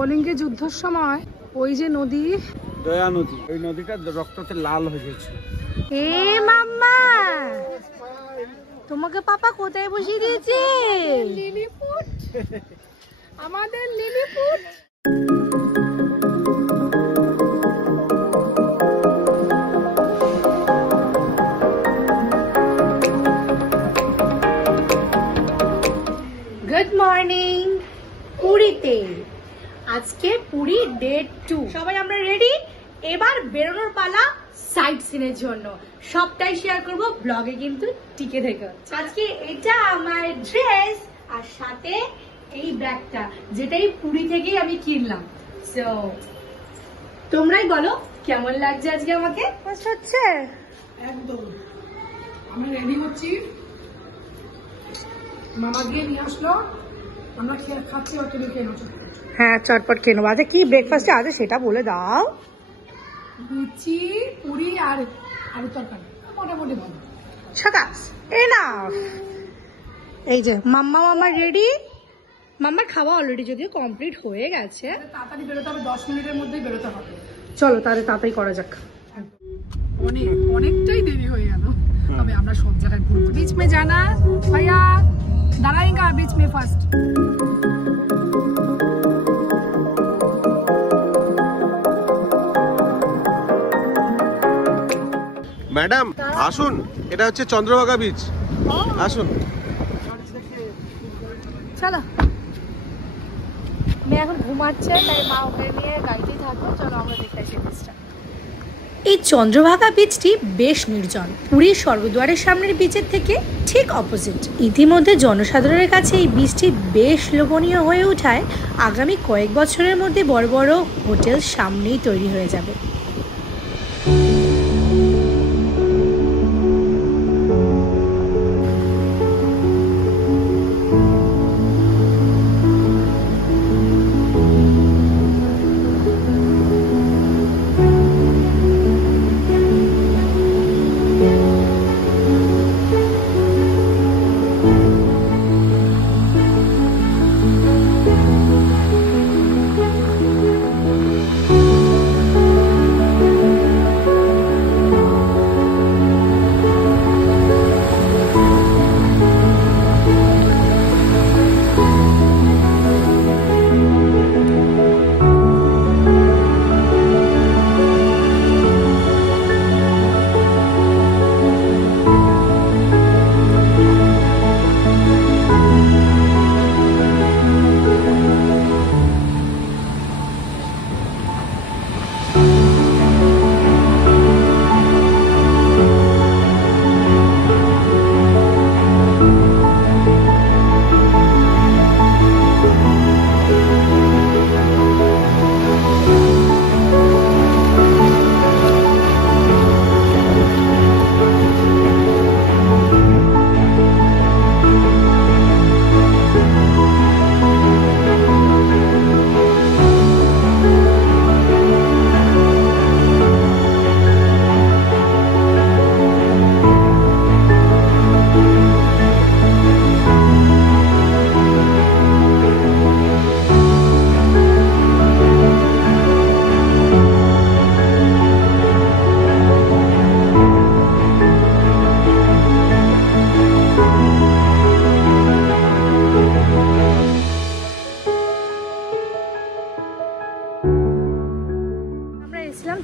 কলিঙ্গের যুদ্ধের সময় ওই যে নদী, দয়া নদী, ওই নদীটা রক্ততে লাল হয়ে গেছে। এ মাম্মা, তোমাকে পাপা কোথায় বসিয়ে দিয়েছে? লিলিপুট, আমাদের লিলিপুট। Good morning. পুরীতে আজকে পুরী ডে 2। সবাই আমরা রেডি, এবার বেরোনোর পালা সাইট সিনের জন্য। সবটাই শেয়ার করব ব্লগে, কিন্তু টিকে থেকে। আজকে এটা আমার ড্রেস, আর সাথে এই ব্যাগটা, যেটাই পুরী থেকেই আমি কিনলাম। সো তোমরাই বলো কেমন লাগছে আজকে আমাকে। হচ্ছে একদম আমি রেডি হচ্ছি, মামা গিয়ে নিয়ে আসলো, আমরা খাচ্ছি আর তুমি খেয়ে নেছো। হ্যাঁ, চটপট খেয়ে নেবো। আচ্ছা কি ব্রেকফাস্টে আছে সেটা বলে দাও। লুচি, পুরি আর আলু তরকারি, মোটামুটি ভালো। সাকাস এনাফ। এই যে মাম্মা আমার রেডি। মাম্মার খাওয়া অলরেডি যদিও কমপ্লিট হয়ে গেছে। তাড়াতাড়ি বেরোতে হবে, 10 মিনিটের মধ্যেই বেরোতে হবে। চলো তাহলে তাড়াতাড়ি করা যাক। অনেকটাই দেরি হয়ে গেল, তবে আমরা সব জায়গায় ঘুরবো। बीच में जाना भैया, दाराएंगा बीच में फर्स्ट। ম্যাডাম আসুন, এটা হচ্ছে চন্দ্রভাগা বিচ, আসুন। চলো, মেয়ে এখন ঘুমাচ্ছে, তাই মা ওকে নিয়ে গাড়িতেই থাকবো। চলো আমরা দেখতে আসি বিচটা। এই চন্দ্রভাগা বিচটি বেশ নির্জন, পুরীর স্বর্গদ্বারের সামনের বিচের থেকে ঠিক অপোজিট। ইতিমধ্যে জনসাধারণের কাছে এই বিচটি বেশ লোভনীয় হয়ে ওঠায় আগামী কয়েক বছরের মধ্যে বড় বড় হোটেল সামনেই তৈরি হয়ে যাবে।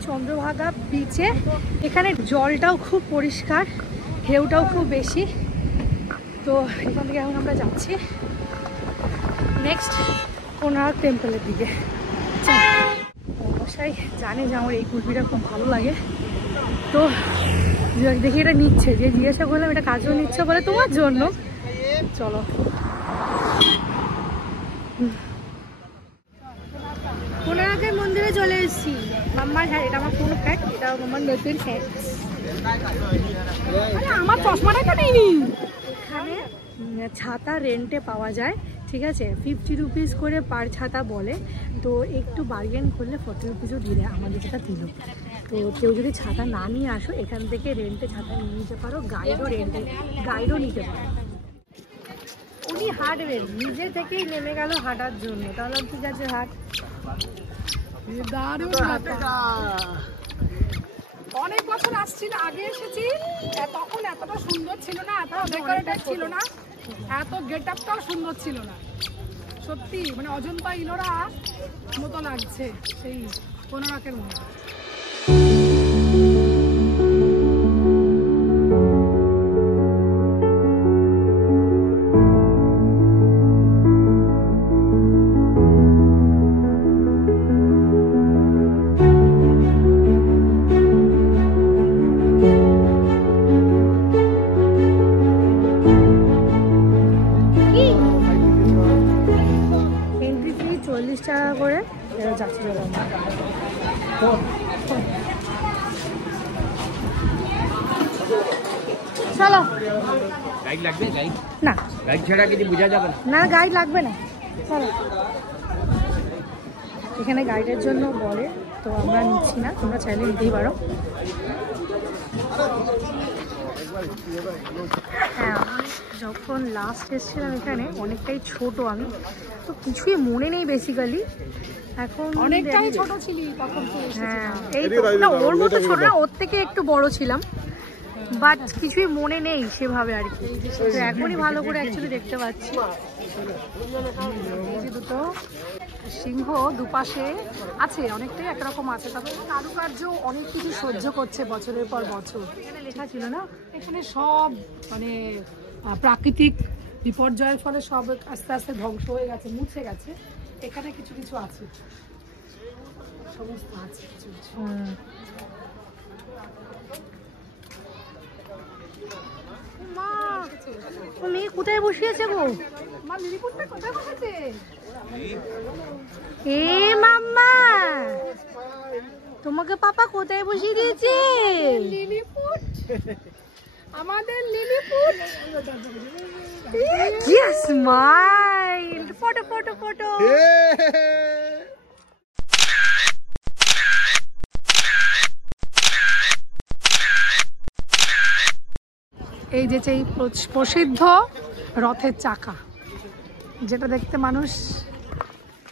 চন্দ্রভাগা বিচে, এখানে জলটাও খুব পরিষ্কার, ঢেউটাও খুব বেশি। তো এখান থেকে এখন আমরা যাচ্ছি নেক্সট কোনার্ক টেম্পলের দিকে। অবশ্যই জানে যে আমার এই কুলফিটা খুব ভালো লাগে, তো দেখি এটা নিচ্ছে, যে জিজ্ঞাসা করলাম এটা কাজও নিচ্ছে বলে তোমার জন্য। চলো কোনার্কের মন্দিরে চলে এসেছি। মাম্মার, হ্যাঁ এটা আমার পুরো ফ্যাট, এটা আমার নতুন ফ্যাট। আমার চশমাটা নেই। এখানে ছাতা রেন্টে পাওয়া যায়, ঠিক আছে, 50 রুপিস করে পার ছাতা বলে। তো একটু বার্গেন করলে 40 রুপিসও দিয়ে দেয়, আমাদের যেটা দিল। তো কেউ যদি ছাতা না নিয়ে আসো, এখান থেকে রেন্টে ছাতা নিয়ে নিতে পারো, গাইডও নিতে পারো। উনি হাঁটবেন, নিজে থেকেই নেমে গেল হাঁটার জন্য। তাহলে ঠিক আছে হাঁট, দারুণ অনেক বছর আসছি না, আগে এসেছি তখন এতটা সুন্দর ছিল না, এত ডেকোরেটেড ছিল না, এত গেট আপটাও সুন্দর ছিল না। সত্যি মানে অজন্তা ইলোরা মতো লাগছে, সেই কোনারকের মতো। এন্ট্রি ফি 40 টাকা করে যাচ্ছি। চলো গাইড লাগবে? গাইড না, গাইড ছাড়া কিছু বোঝা যাবে না। না গাইড লাগবে না, চলো। এখানে গাইডের জন্য বলে, তো আমরা নিচ্ছি না, তোমরা চাইলে নিতেই পারো। হ্যাঁ, যখন লাস্ট এসেছিলাম এখানে অনেকটাই ছোট আমি, তো কিছুই মনে নেই বেসিক্যালি। এখন অনেকটাই ছোট ছিলি তখন তো। হ্যাঁ, এই তো না, ওর মতো ছোট না, ওর থেকে একটু বড় ছিলাম, বাট কিছুই মনে নেই সেভাবে আর কি। তো এখনই ভালো করে অ্যাকচুয়ালি দেখতে পাচ্ছি। এই যে দুটো সিংহ দুপাশে আছে, অনেকটাই একরকম আছে, তবে কারুকার্য অনেক কিছু সহ্য করছে বছরের পর বছর। এখানে লেখা ছিল না, এখানে সব মানে প্রাকৃতিক বিপর্যয়ের ফলে সব আস্তে আস্তে ধ্বংস হয়ে গেছে, মুছে গেছে। এখানে কিছু কিছু আছে, সমস্ত আছে কিছু কিছু। মা, ও মেয়ে কোথায় বসিয়েছে গো? মা লিলিপুটটা কোথায় বসেছে? এ মাম্মা, তোমাকে পাপা কোথায় বসিয়ে দিয়েছে? লিলিপুট, আমাদের লিলিপুট। কি স্মাইল! Photo photo photo. এই যে সেই প্রসিদ্ধ রথের চাকা, যেটা দেখতে মানুষ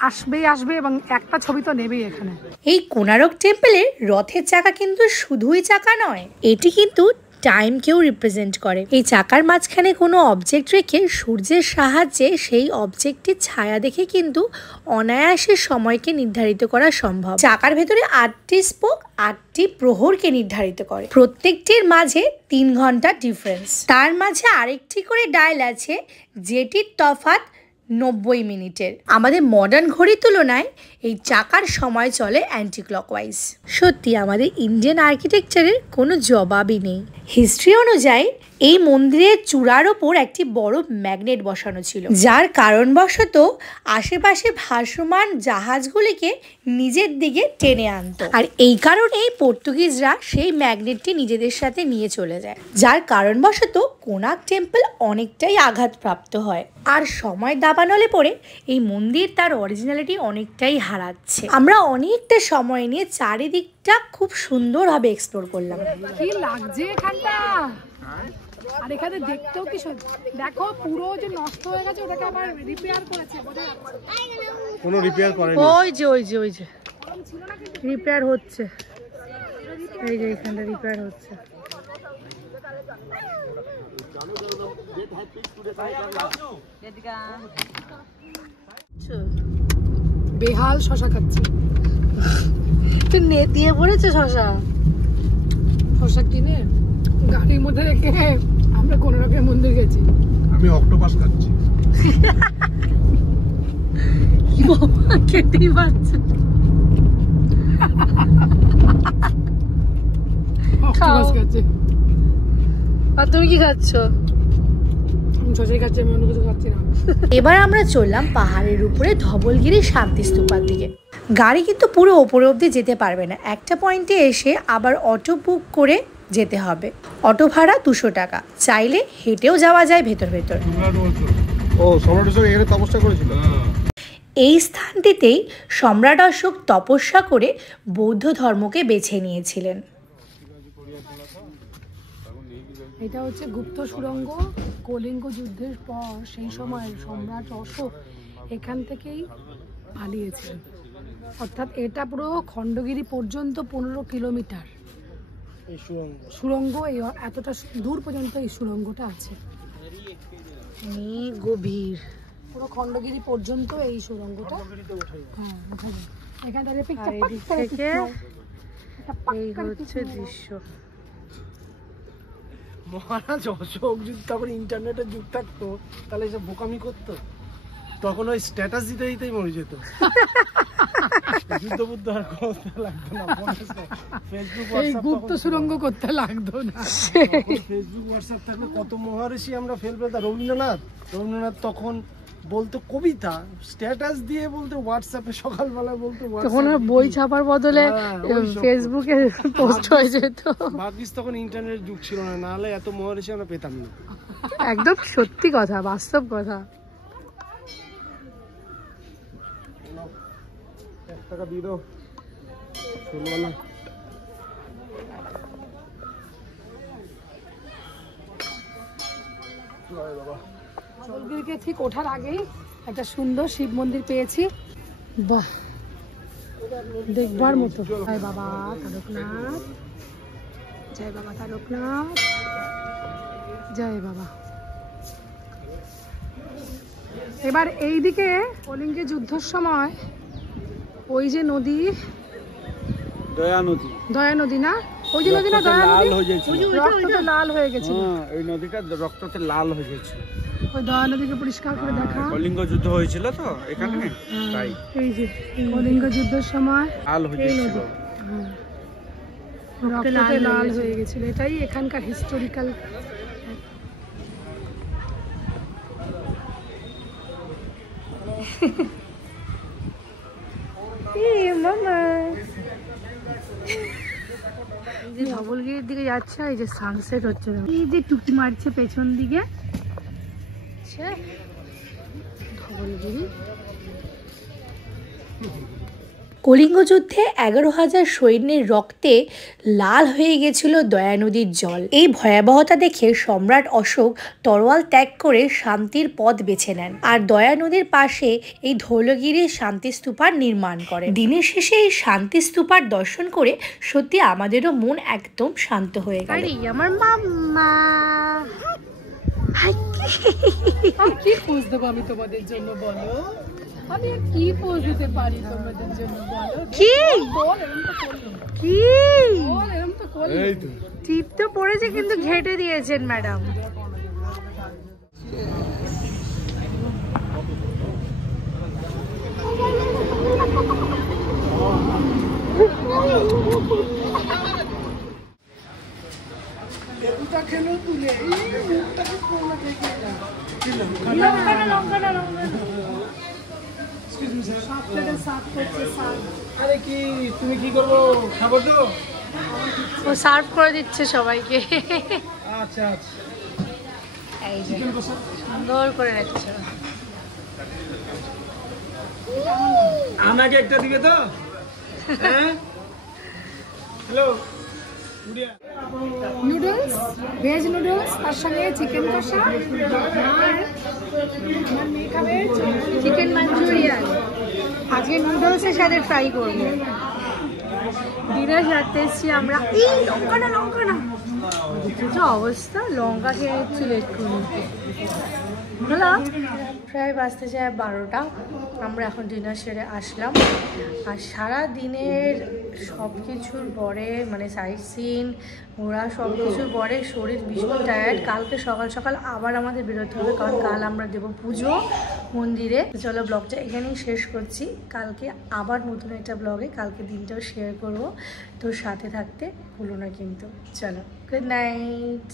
আসবেই আসবে এবং একটা ছবি তো নেবেই এখানে। এই কোণারক টেম্পলের রথের চাকা কিন্তু শুধুই চাকা নয়, এটি কিন্তু টাইমকেও রিপ্রেজেন্ট করে। এই চাকার মাঝখানে কোনো অবজেক্ট রেখে সূর্যের সাহায্যে সেই অবজেক্টটির ছায়া দেখে কিন্তু অনায়াসে সময়কে নির্ধারিত করা সম্ভব। চাকার ভেতরে 8টি স্পোক 8টি প্রহরকে নির্ধারিত করে, প্রত্যেকটির মাঝে 3 ঘন্টা ডিফারেন্স। তার মাঝে আরেকটি করে ডায়াল আছে, যেটির তফাৎ 90 মিনিটের। আমাদের মডার্ন ঘড়ির তুলনায় এই চাকার সময় চলে অ্যান্টি ক্লকওয়াইজ। সত্যি আমাদের ইন্ডিয়ান আর্কিটেকচারের কোনো জবাবই নেই। হিস্ট্রি অনুযায়ী এই মন্দিরের চূড়ার ওপর একটি বড় ম্যাগনেট বসানো ছিল, যার কারণবশত আশেপাশে ভাসমান জাহাজগুলিকে নিজের দিকে টেনে আনতো। আর এই কারণেই পর্তুগিজরা সেই ম্যাগনেটটি নিজেদের সাথে নিয়ে চলে যায়, যার কারণবশত কোণার্ক টেম্পল অনেকটাই আঘাতপ্রাপ্ত হয়। আর সময় দাবানলে পড়ে এই মন্দির তার অরিজিনালিটি অনেকটাই হারাচ্ছে। আমরা অনেকটা সময় নিয়ে চারিদিকটা খুব সুন্দরভাবে এক্সপ্লোর করলাম। কি লাগছে এখানটা, আর এখানে দেখতেও কি দেখো, পুরো যে নষ্ট হয়ে গেছে ওটাকে আবার রিপেয়ার করেছে। কোনো রিপেয়ার করেনি, ওই যে ওই যে ওই যে রিপেয়ার হচ্ছে, এই যে এখানটা রিপেয়ার হচ্ছে। বেহাল শশা খাচ্ছি। তুই নেতিয়ে পড়েছে শশা। শশা কিনে গাড়ির মধ্যে রেখে আমরা কোণারকের মন্দির গেছি। আমি অক্টোপাস খাচ্ছি। খেতেই পারছে। অক্টোপাস খাচ্ছি। আর তুমি কি খাচ্ছ? আমি শশাই খাচ্ছি, আমি অন্য কিছু খাচ্ছি না। এবার আমরা চললাম পাহাড়ের উপরে ধবলগিরি শান্তি স্তূপার দিকে। গাড়ি কিন্তু পুরো ওপরে অবধি যেতে পারবে না, একটা পয়েন্টে এসে আবার অটো বুক করে যেতে হবে। অটো ভাড়া 200 টাকা, চাইলে হেঁটেও যাওয়া যায় ভেতর ভেতর। ও, সম্রাট অশোক এখানে তপস্যা করেছিল। এই স্থানটিতেই সম্রাট অশোক তপস্যা করে বৌদ্ধ ধর্মকে বেছে নিয়েছিলেন। এটা হচ্ছে গুপ্ত সুড়ঙ্গ। কলিঙ্গ যুদ্ধের পর সেই সময় সম্রাট অশোক এখান থেকেই পালিয়েছিলেন। অর্থাৎ এটা পুরো খণ্ডগিরি পর্যন্ত 15 কিলোমিটার এই সুড়ঙ্গ, এই এতটা দূর পর্যন্ত এই সুড়ঙ্গটা আছে। গভীর পুরো খণ্ডগিরি পর্যন্ত এই সুড়ঙ্গটা। হ্যাঁ, এখানে দাঁড়িয়ে পিকচার থেকে এই হচ্ছে দৃশ্য। মহারাজ অশোক যদি তখন ইন্টারনেটের যুগ থাকতো তাহলে এসব বোকামি করতো, তখন ওই স্ট্যাটাস দিতে দিতেই মরে যেত। যুদ্ধ বুদ্ধ আর করতে লাগতো না, ফেসবুক গুপ্ত সুড়ঙ্গ করতে লাগতো না। ফেসবুক হোয়াটসঅ্যাপ থাকলে কত মহারিষি আমরা ফেল পেতাম। রবীন্দ্রনাথ তখন বলতো কবিতা, স্ট্যাটাস দিয়ে বলতো, হোয়াটসঅ্যাপে সকালবেলা বলতো, তখন আর বই ছাপার বদলে ফেসবুকে পোস্ট হয়ে যেত। ভাগ্যিস তখন ইন্টারনেট যুগ ছিল না, নাহলে এত মহারিষি আমরা পেতাম না। একদম সত্যি কথা, বাস্তব কথা। 1 টাকা দিয়ে দাও, শুনবো না। জলগিরিকে ঠিক ওঠার আগেই একটা সুন্দর শিব মন্দির পেয়েছি। বাহ, দেখবার মতো। জয় বাবা তারকনাথ, জয় বাবা তারকনাথ, জয় বাবা। এবার এইদিকে কলিঙ্গের যুদ্ধের সময় ওই যে নদী, দয়া নদী না, ওই যে নদী না, দয়া নদী রক্ততে লাল হয়ে গেছিল। এই নদীটা রক্ততে লাল হয়ে গেছে। ওই দয়া নদীকে পরিষ্কার করে দেখা। কলিঙ্গ যুদ্ধ হয়েছিল তো এখানে, তাই এই যে কলিঙ্গ যুদ্ধের সময় লাল হয়ে গেছিল, রক্ততে লাল হয়ে গেছিল। এটাই এখানকার হিস্টোরিক্যাল। ধবলগিরির দিকে যাচ্ছে, এই যে সানসেট হচ্ছে, এই যে টুকি মারছে পেছন দিকে ধবলগিরি। কলিঙ্গ যুদ্ধে 11,000 সৈন্যের রক্তে লাল হয়ে গেছিল দয়া নদীর জল। এই ভয়াবহতা দেখে সম্রাট অশোক তরোয়াল ত্যাগ করে শান্তির পথ বেছে নেন আর দয়া নদীর পাশে এই ধৌলগিরির শান্তি স্তূপার নির্মাণ করেন। দিনের শেষে এই শান্তি স্তূপার দর্শন করে সত্যি আমাদেরও মন একদম শান্ত হয়ে গেল। আমার মাম্মা কি পোজ দেবো আমি তোমাদের জন্য বলো? আমি আর কি পোজ দিতে পারি তোমাদের জন্য বলো? কি কি এরকম তো করলো, টিপ তো পড়েছে কিন্তু ঘেটে দিয়েছেন ম্যাডাম। আরে কি তুমি কি করবো, খাবো তো? ও সার্ভ করে দিচ্ছে সবাইকে। আচ্ছা আচ্ছা, এই যে সুন্দর করে রাখছে। আমাকে একটা দিকে তো। হ্যাঁ, হ্যালো, নুডলস, ভেজ নুডলস, তার সঙ্গে চিকেন কষা আর আমার মেয়ে খাবে চিকেন মাঞ্চুরিয়ান। আজকে নুডলসের সাথে ট্রাই করবো। ডিনার সারতে এসছি আমরা। এই লঙ্কা না যা অবস্থা, লঙ্কা খেয়ে নিচ্ছি লেট করে। হলো প্রায় বাজতে যায় 12টা। আমরা এখন ডিনার সেরে আসলাম। আর সারা দিনের সব কিছুর পরে, মানে সাইট সিন ওরা সব কিছুর পরে শরীর ভীষণ টায়ার্ড। কালকে সকাল সকাল আবার আমাদের বেরোতে হবে, কারণ কাল আমরা দেবো পুজো মন্দিরে। চলো ব্লগটা এখানেই শেষ করছি। কালকে আবার নতুন একটা ব্লগে কালকে দিনটাও শেয়ার করব, তো সাথে থাকতে ভুলো না কিন্তু। চলো, গুড নাইট।